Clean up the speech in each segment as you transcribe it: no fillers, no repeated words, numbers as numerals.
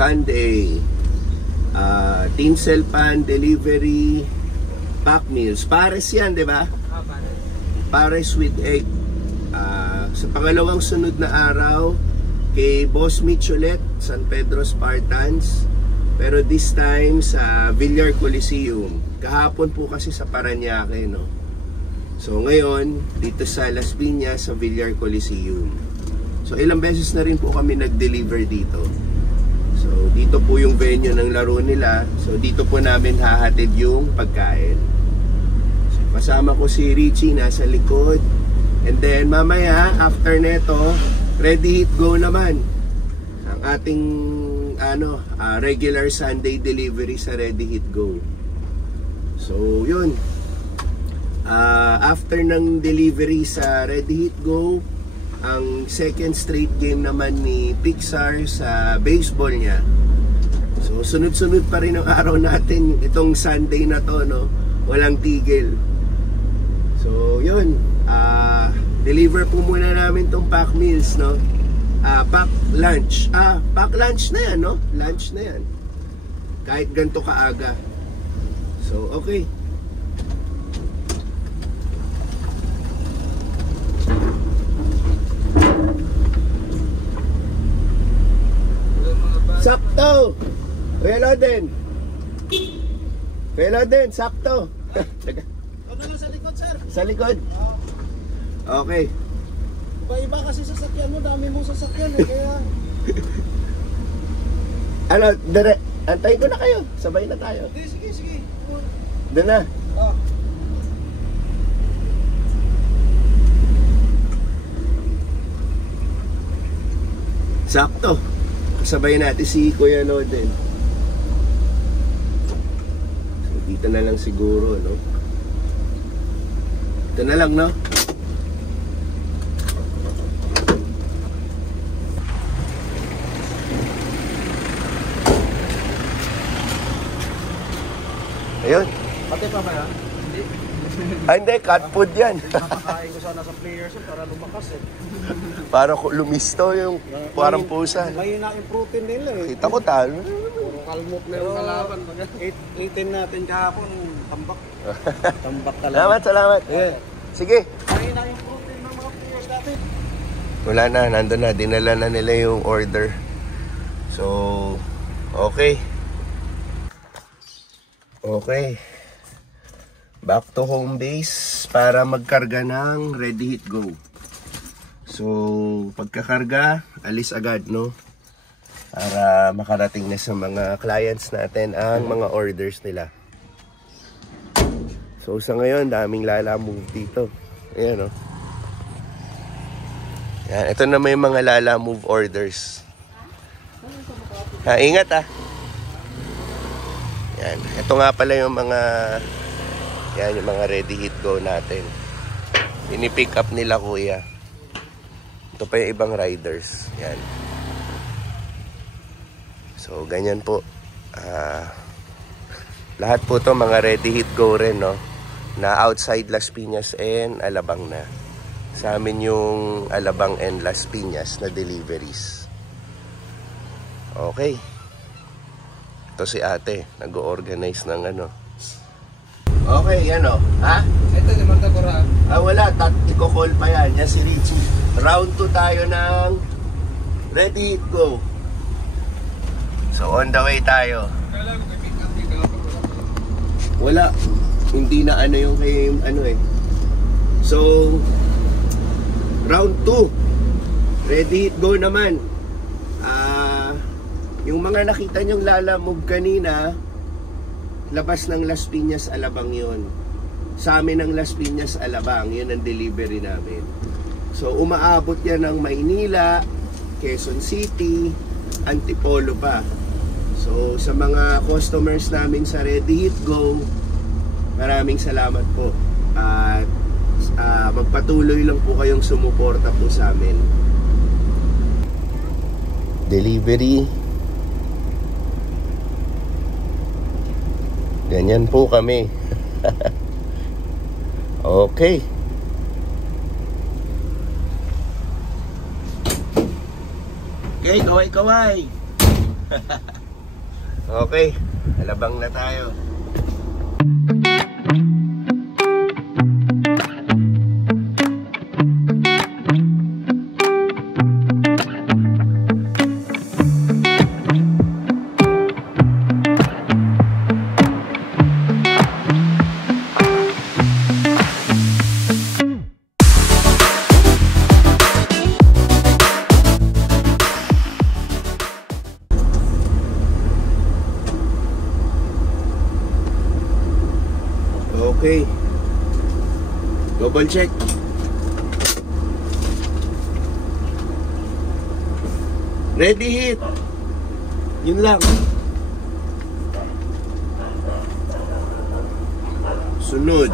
Sunday, tinsel pan delivery, pack meals. Pares yan, di ba? Pares with egg. Sa pangalawang sunod na araw, kay Boss Mitch ulit, San Pedro Spartans. Pero this time sa Villar Coliseum. Kahapon po kasi sa Parañaque, no? So ngayon, dito sa Las Piñas, sa Villar Coliseum. So ilang beses na rin po kami nag-deliver dito. So dito po yung venue ng laro nila. So dito po namin hahatid yung pagkain. So kasama ko si Richie nasa likod. And then mamaya after neto, ready hit go naman ang ating regular Sunday delivery sa ready hit go. So yun, after ng delivery sa ready hit go, ang second straight game naman ni Pixar sa baseball niya. So sunod-sunod pa rin ang araw natin itong Sunday na to, no? Walang tigil. So yun, deliver po muna namin tong pack meals, no? Pack lunch. Pack lunch na yan, no? Lunch na yan. Kahit ganito kaaga. So, okay. Sakto! Kuya Loden! Kuya Loden, sakto! Sa likod, sir. Sa likod? Okay. Iba kasi sasakyan mo, dami mong sasakyan eh, kaya... Antayin ko na kayo. Sabay na tayo. Sige. Doon na. Sakto. Sabay natin si Kuya Loden. So, dito na lang siguro, no? Ito na lang, no? Ayun. Pati pa ba yan? Hindi. Hindi, cat food yan. Nakakain ko sana sa players para lumakas eh. Para lumisto yung parang pusa. May yung protein nila eh. Kita ko talo. Puro kalmot na yung kalaban. 18 natin kahapon, tambak. Tambak talaga. Salamat. Yeah. Sige. May yung protein ng mga players natin. Wala na, nandun na. Dinala na nila yung order. So, okay. Okay. Back to home base para magkarga ng ready hit go. So, pagkakarga, alis agad, no? Para makarating na sa mga clients natin ang mga orders nila. So, sa ngayon, daming lala-move dito. Ayan, no? Yan, ito na may mga lala-move orders. Ingat, Yan, ito nga pala yung mga yung mga ready hit go natin. Ini-pick up nila kuya. Ito pa yung ibang riders. Yan. So, ganyan po. Lahat po to mga ready hit go rin, no? Na outside Las Piñas and Alabang na. Sa amin yung Alabang and Las Piñas na deliveries. Okay. Ito si ate, nag-organize ng ano. Okay, yan o. Ha? Ito, di Marta Cora. Wala, iko-call pa yan. Yan si Richie. Round 2 tayo ng ready, go. So, on the way tayo. Wala. Hindi na ano yung kay ano eh. So, round 2. Ready, go naman. Yung mga nakita nyong lalamove kanina, labas ng Las Piñas, Alabang yun. Sa amin ng Las Piñas, Alabang, yun ang delivery namin. So umaabot yan ng Maynila, Quezon City, Antipolo pa. So sa mga customers namin sa Ready Hit Go, maraming salamat po. At magpatuloy lang po kayong sumuporta po sa amin. Delivery. Ganyan po kami. Okay. Okay, kaway-kaway. Okay, alabang na tayo. Okay. Double check. Ready hit. Yun lang. Sunod.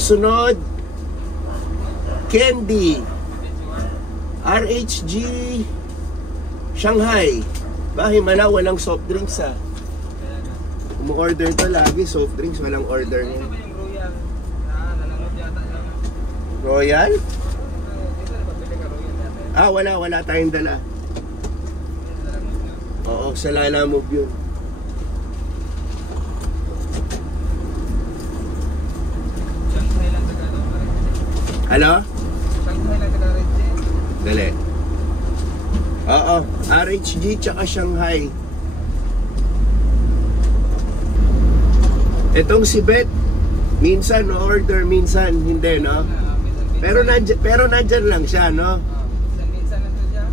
Sunod. Candy. RHG Shanghai. Bahimala, walang soft drinks ah. Umu-order to lagi, soft drinks, walang order niya. Royal? Wala tayong dala. Oo, sa Lala Move yun. Hello? Dali. Oo, RHG tsaka Shanghai. Itong si Beth, minsan order, minsan hindi, no? Pero nandyan lang siya, no? Minsan nandun siya.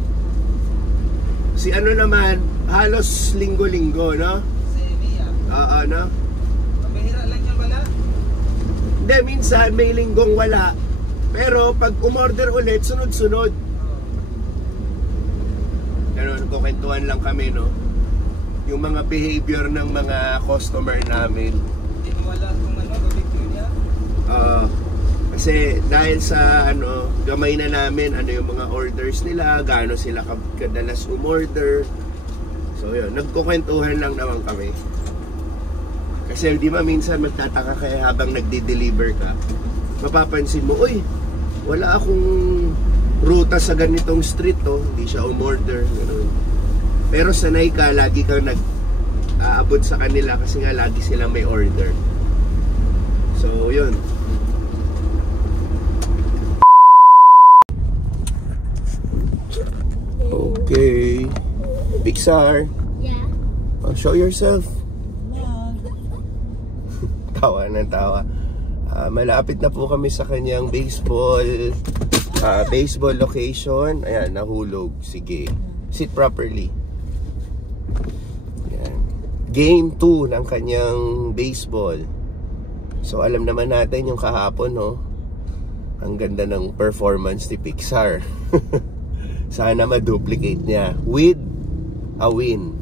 Si ano naman, halos linggo-linggo, no? Si Mia. Oo, no? Mabihira lang yung wala. Hindi, minsan may linggong wala. Pero pag umorder ulit, sunod-sunod. Ganun, kukwentuhan lang kami, no? Yung mga behavior ng mga customer namin. Hindi mo wala kung ano, babigyo niya. Kasi dahil sa gamay na namin, yung mga orders nila, gaano sila kadalas umorder. So yun, nagkukwentuhan lang naman kami. Kasi di ba minsan magtataka kaya habang nagde-deliver ka, mapapansin mo, uy, wala akong ruta sa ganitong street, hindi siya umorder, gano'n. Pero sanay ka, lagi kang nag-aabot sa kanila kasi nga lagi silang may order. So yun. Okay, Pixar. Yeah. Show yourself. Tawa ng tawa. Malapit na po kami sa kanyang baseball location. Ayan, nahulog. Sige, sit properly. Ayan. Game 2 ng kanyang baseball. So alam naman natin yung kahapon, no? Ang ganda ng performance ni Pixar. Sana ma-duplicate niya with a win.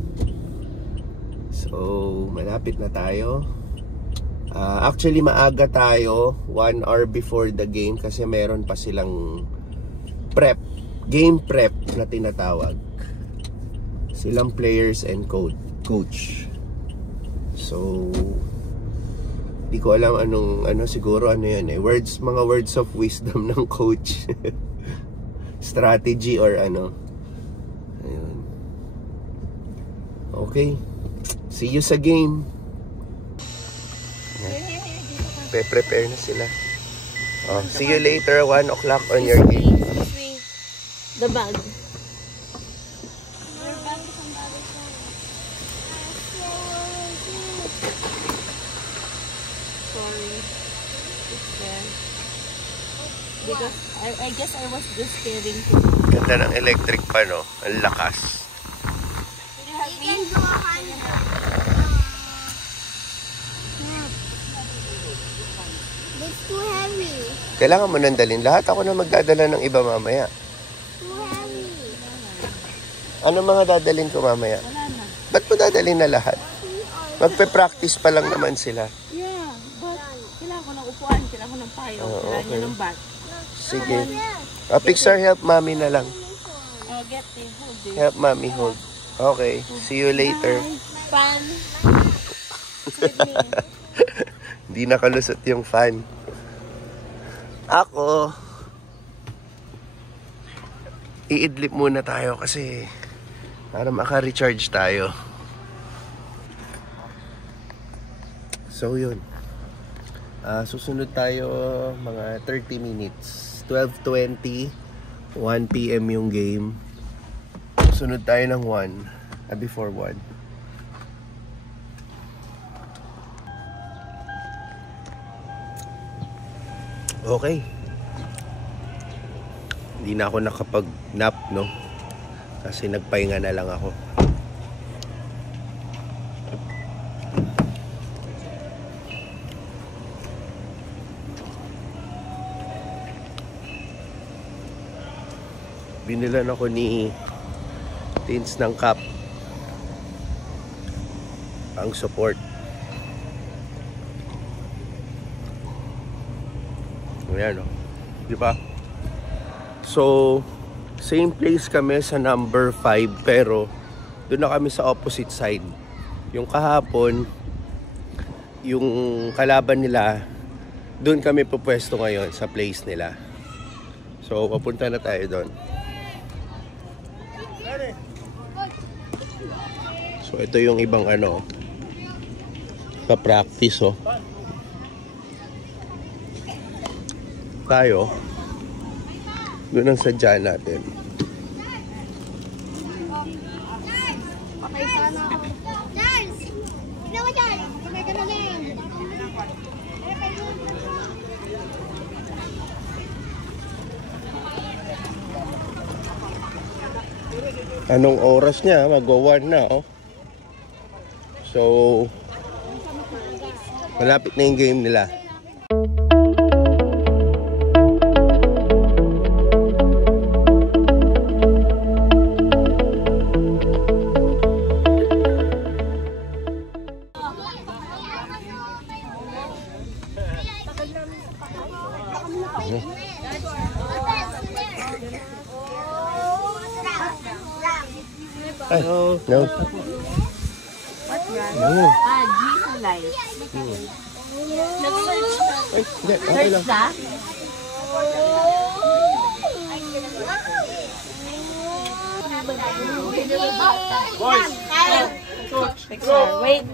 So malapit na tayo. Actually maaga tayo, 1 hour before the game, kasi meron pa silang prep, game prep na tinatawag. Silang players and coach. So di ko alam siguro yun mga words of wisdom ng coach. Strategy or Ayun. Okay, see you sa game. Prepare na sila. See you later, 1 o'clock on your game. The bag. Sorry. It's there. Because I guess I was just staring to. Ganda ng electric pa, no? Ang lakas. It's too heavy. Kailangan mo nang dalhin. Lahat ako na magdadala ng iba mamaya. Too heavy. Ano mga dadalhin ko mamaya? Ba't mo dadalhin na lahat? Magpe-practice pa lang naman sila. Yeah, but kailangan ko ng upuan, kailangan ko ng payo, kailangan niya ng bag. Sige. Pixar, help mommy na lang. Get the hold it. Help mommy hold. Okay. See you later. Fan. Hindi nakalusot yung fan. Ako, iidlip muna tayo kasi para maka-recharge tayo. So yun, susunod tayo mga 30 minutes. 12:20, 1 PM yung game. Susunod tayo ng 1, before 1. Okay. Hindi na ako nakapag-nap, no? Kasi nagpahinga na lang ako. Binilan ako ni Tins ng cup. Ang support. Ayan, no? Di ba? So, same place kami sa number 5 pero doon na kami sa opposite side. Yung kahapon, yung kalaban nila, doon kami pupwesto ngayon sa place nila. So, papunta na tayo doon. So, ito yung ibang pa-practice, oh. Tayo, doon ang sadya natin. Anong oras niya? Mag-1 na, oh. So, malapit na yung game nila. Ay, no. What's that? No. Jesus life. Nag-search na. Ay, hindi. Okay lang. Search na? Boys! Picture. Wait.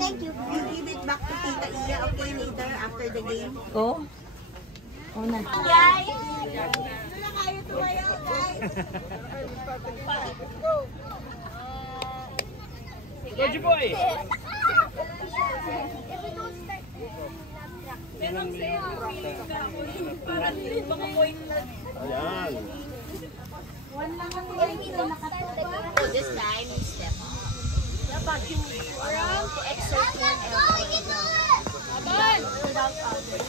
Thank you. You give it back to Tita Iya, okay, later after the game. Go. Una. Guys! Doon na kayo tumayo, guys! Goji boy! Ayan. This time, you step up. Dapat you to exert your effort. Without others.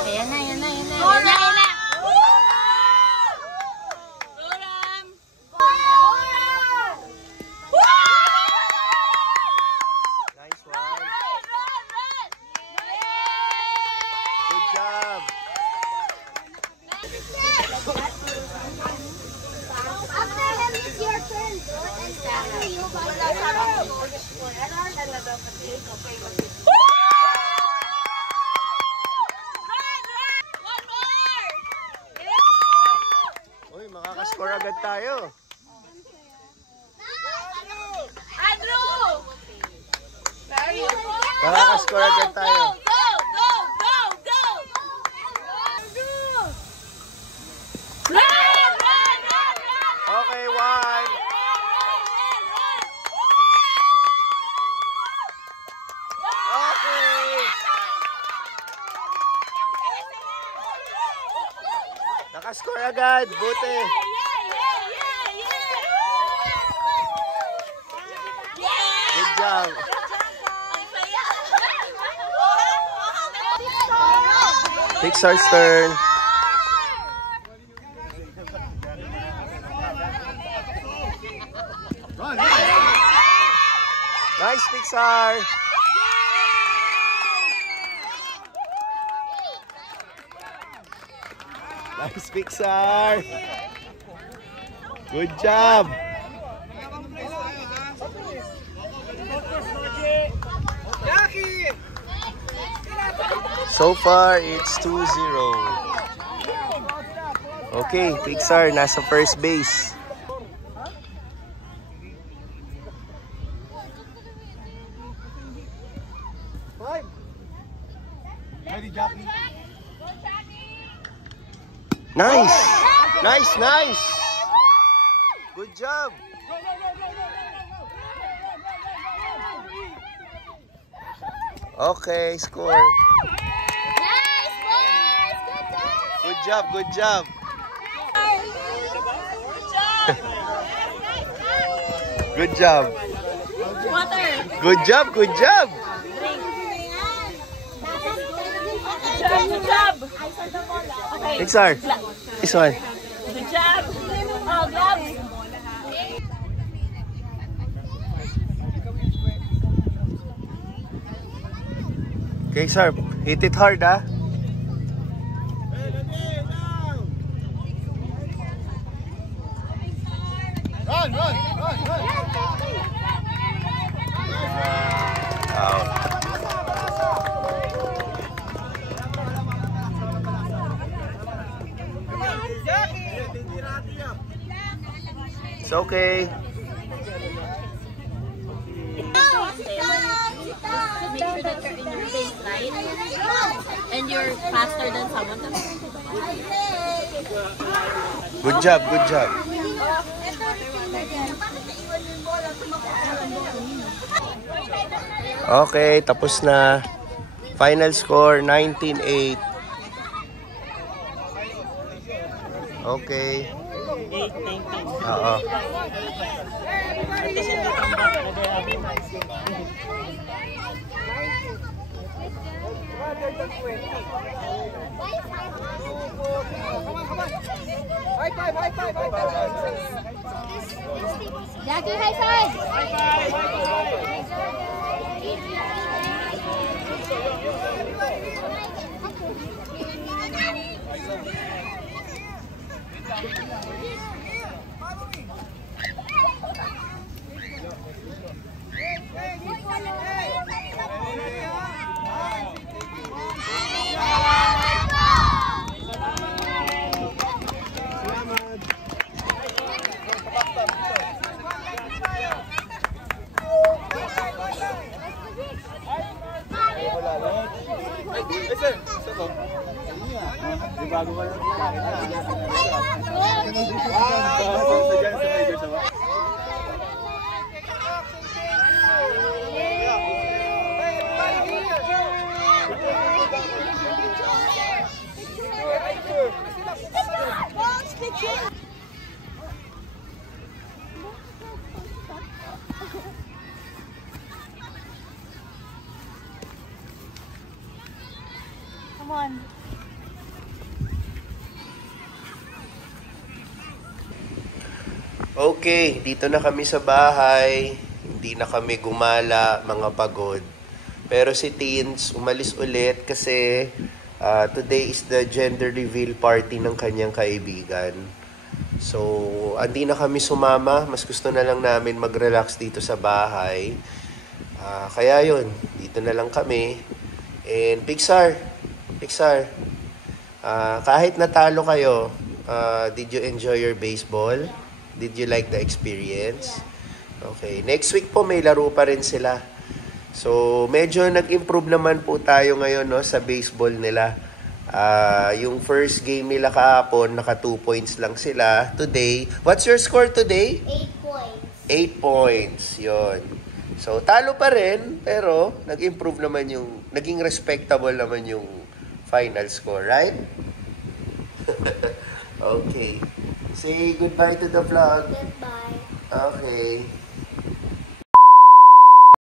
Ayan na, ayan na, ayan na. Ayan na, ayan na. Nice one. Good job. After him, it's your turn. After you, Uy, makakascore agad tayo. Makakascore agad tayo. Okay, 1. Okay. Nakascore agad. Buti. Good job. Pixar's turn. Nice, Pixar. Nice, Pixar. Good job! So far, it's 2-0. Okay, Pixar, nasa first base. Nice! Nice, nice! Good job! Okay, score. Nice, boys! Good job! Good job, good job. Good job. Water! Good job, good job. Good job! Okay. Pixar. This one. Good job! Oh, gloves! Okay, sir. Hit it hard, ah. Run, run, run, run. It's okay. Make sure that you're in your baseline and you're faster than someone else. Good job, good job. Okay, tapos na. Final score, 19-8. Okay. 8-19. Oo. Jackie, high five! Come on. Okay, dito na kami sa bahay. Hindi na kami gumala, mga pagod. Pero si Teens umalis ulit kasi today is the gender reveal party ng kanyang kaibigan. So, hindi na kami sumama. Mas gusto na lang namin mag-relax dito sa bahay. Kaya yun, dito na lang kami. And Pixar, kahit natalo kayo, did you enjoy your baseball? Did you like the experience? Okay. Next week po may laro pa rin sila. So, medyo nag-improve naman po tayo ngayon, no, sa baseball nila. Yung first game nila kahapon, naka 2 points lang sila. Today, what's your score today? 8 points. 8 points. Yon. So, talo pa rin, pero nag-improve naman yung, naging respectable naman yung final score, right? Okay. Say goodbye to the vlog. Goodbye. Okay.